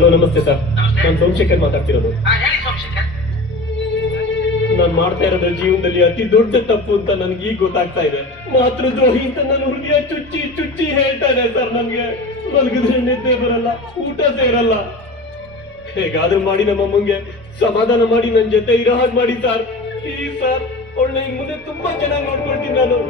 Hello ನಮಸ್ತೆ sir, ನಾನು ಸೋಮಶೇಖರ್ ಮಾತಾಡ್ತಿರೋದು. ನಾನು ಮಾಡ್ತಾ ಇರೋದು ಜೀವನದಲ್ಲಿ ಅತಿ ದೊಡ್ಡ ತಪ್ಪು ಅಂತ ನನ್ಗೆ ಈಗ ಗೊತ್ತಾಗ್ತಾ ಇದೆ. ಮಾತೃದ್ರೋಹಿ ಅಂತ ನನ್ನ ಹೃದಯ ಚುಚ್ಚಿ ಚುಚ್ಚಿ ಹೇಳ್ತಾ ಇದೆ ಸರ್. ನನ್ಗೆ ಮಲಗಿದ್ರೆ ನಿದ್ದೆ ಬರಲ್ಲ, ಊಟ ಸೇರಲ್ಲ. ಹೇಗಾದ್ರೂ ಮಾಡಿ ನಮ್ಮಮ್ಮಂಗೆ ಸಮಾಧಾನ ಮಾಡಿ ನನ್ ಜೊತೆ ಇರೋ ಹಾಗೆ ಮಾಡಿ ಸರ್. ಈ ಸರ್ ಒಳ್ಳೆ ಮುಂದೆ ತುಂಬಾ ಚೆನ್ನಾಗಿ ನೋಡ್ಕೊಳ್ತೀನಿ ನಾನು.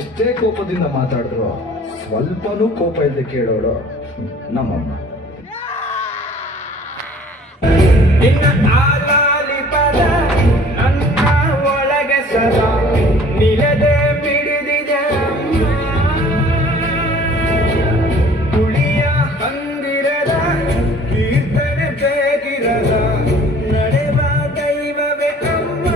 ಎಷ್ಟೇ ಕೋಪದಿಂದ ಮಾತಾಡಿದ್ರು ಸ್ವಲ್ಪನೂ ಕೋಪ ಇಲ್ಲದೆ ಕೇಳೋಳು ನಮ್ಮಮ್ಮ. ನನ್ನ ಒಳಗೆ ಸದಾ ನಿಲದೆ ಬಿಡಿದಿದೆ ಕುಳಿಯ ಹಂಗಿರದ ಕೀರ್ತನೆ ಬೇಗಿರದ ನಡೆವ ದೈವವೇ ಅಮ್ಮ.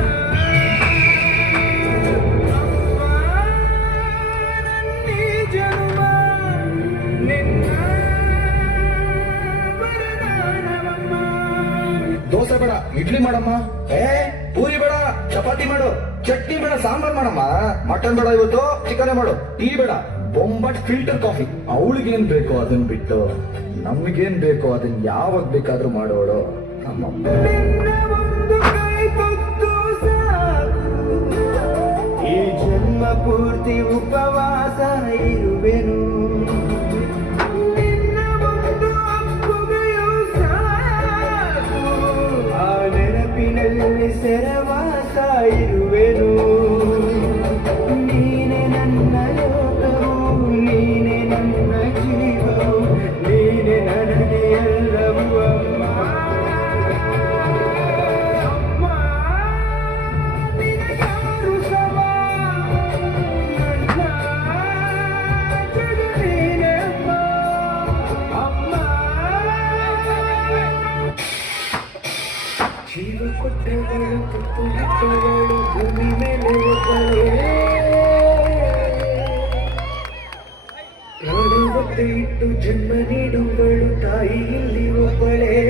ದೋಸೆ ಬೇಡ, ಇಡ್ಲಿ ಮಾಡಮ್ಮ. ಪೂರಿ ಬೇಡ, ಚಪಾತಿ ಮಾಡು. ಚಟ್ನಿ ಬೇಡ, ಸಾಂಬಾರ್ ಮಾಡಮ್ಮ. ಮಟನ್ ಬೇಡ, ಇವತ್ತು ಚಿಕನ್ ಮಾಡು. ಟೀ ಬೇಡ, ಬೊಂಬಟ್ ಫಿಲ್ಟರ್ ಕಾಫಿ. ಅವಳಿಗೇನ್ ಬೇಕೋ ಅದನ್ನ ಬಿಟ್ಟು ನಮಗೇನ್ ಬೇಕೋ ಅದನ್ನ ಯಾವಾಗ ಬೇಕಾದ್ರೂ ಮಾಡೋಳು ನಮ್ಮಮ್ಮ. ಈ ಜನ್ಮ ಪೂರ್ತಿ ಉಪವಾಸ ಇರುವೆನು. ಸೆರವಾಸ ಇರುವೆನು. ನೀನೆ ನನ್ನ ಲೋಕವು, ನೀನೆ ನನ್ನ ಜೀವವು, ನೀನೆ ನನಗೆ ಎಲ್ಲವೂ ಅಮ್ಮ. ಅಮ್ಮ ನಿನಗಾರು ಸಮ ನನ್ನ ಜಗವೀನೆ ಅಮ್ಮ. ಅಮ್ಮ ಜೀವ ಕೊಟ್ಟಗಳು, ತುತ್ತು ಬಿಟ್ಟಗಳು, ಭೂಮಿ ಮೇಲೆ ಒಬ್ಬಳೇ. ಪ್ರಾಣ ಒತ್ತೆ ಇಟ್ಟು ಜನ್ಮ ನೀಡುವಳು ತಾಯಿ ಇಲ್ಲಿ ಒಬ್ಬಳೇ.